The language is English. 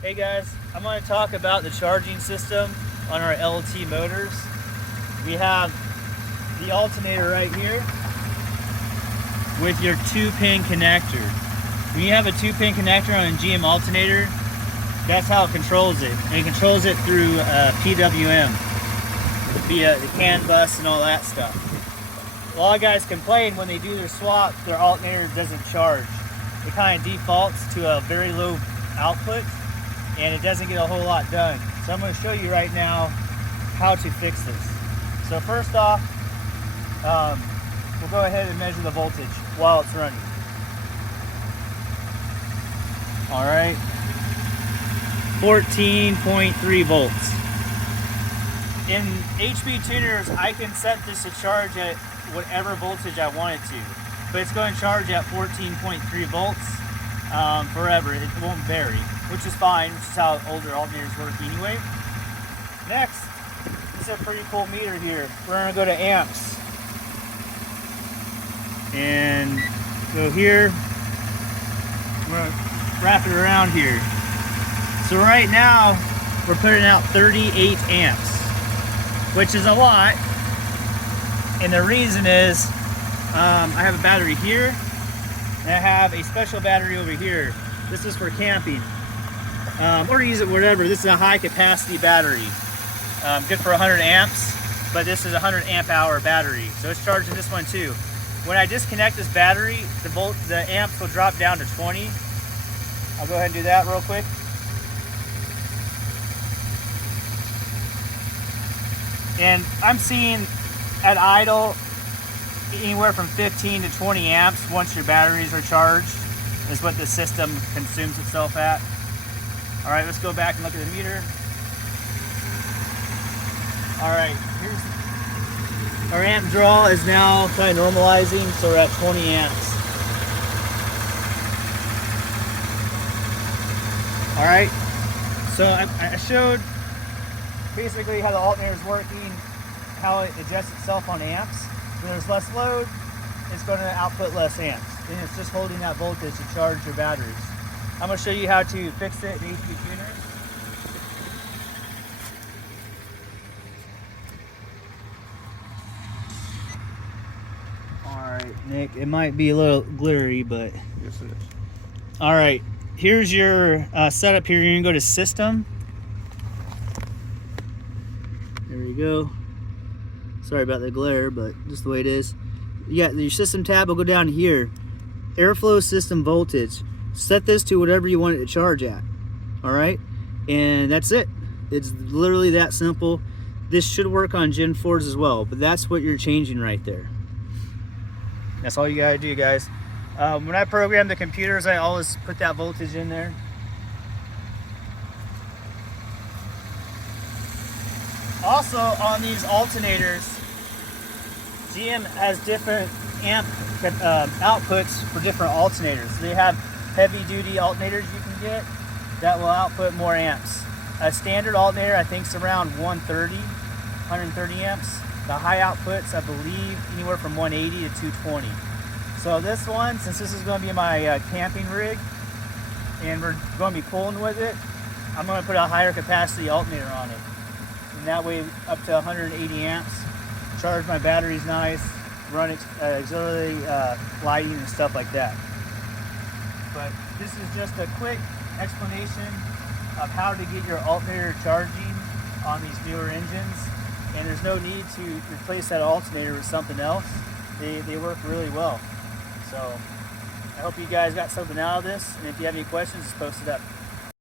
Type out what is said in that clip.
Hey guys, I'm going to talk about the charging system on our LT motors. We have the alternator right here with your 2-pin connector. When you have a 2-pin connector on a GM alternator, that's how it controls it. And it controls it through PWM via the CAN bus and all that stuff. A lot of guys complain when they do their swap, their alternator doesn't charge. It kind of defaults to a very low output and it doesn't get a whole lot done. So I'm going to show you right now how to fix this. So first off, we'll go ahead and measure the voltage while it's running. All right, 14.3 volts. In HP tuners, I can set this to charge at whatever voltage I want it to, but it's going to charge at 14.3 volts forever. It won't vary, which is fine, which is how older alternators work anyway. Next, this is a pretty cool meter here. We're going to go to amps and go here. We're going to wrap it around here. So right now we're putting out 38 amps, which is a lot, and the reason is I have a battery here and I have a special battery over here. This is for camping or use it whatever. This is a high capacity battery, good for 100 amps, but this is a 100 amp hour battery, so it's charging this one too. When I disconnect this battery, the amps will drop down to 20. I'll go ahead and do that real quick. And I'm seeing at idle anywhere from 15 to 20 amps once your batteries are charged is what the system consumes itself at. All right, let's go back and look at the meter. All right, here's our amp draw is now kind of normalizing, so we're at 20 amps. All right, so I showed basically how the alternator is working, how it adjusts itself on amps. When there's less load, it's going to output less amps, and it's just holding that voltage to charge your batteries. I'm going to show you how to fix it in HP tuners. All right, Nick, it might be a little glittery, but Yes, it is. all right. Here's your setup here. You're gonna go to system. There we go. Sorry about the glare, but just the way it is. You got your system tab, will go down here. Airflow system voltage. Set this to whatever you want it to charge at. All right, and that's it. It's literally that simple. This should work on Gen 4s as well, but that's what you're changing right there. That's all you gotta do, guys. When I program the computers, I always put that voltage in there. Also, on these alternators, GM has different amp outputs for different alternators. They have heavy-duty alternators you can get that will output more amps. A standard alternator, I think, is around 130 amps. The high outputs, I believe, anywhere from 180 to 220. So this one, since this is going to be my camping rig, and we're going to be pulling with it, I'm going to put a higher capacity alternator on it. And that way, up to 180 amps, charge my batteries nice, run auxiliary lighting and stuff like that. But this is just a quick explanation of how to get your alternator charging on these newer engines. And there's no need to replace that alternator with something else. They work really well. So I hope you guys got something out of this, and if you have any questions, just post it up.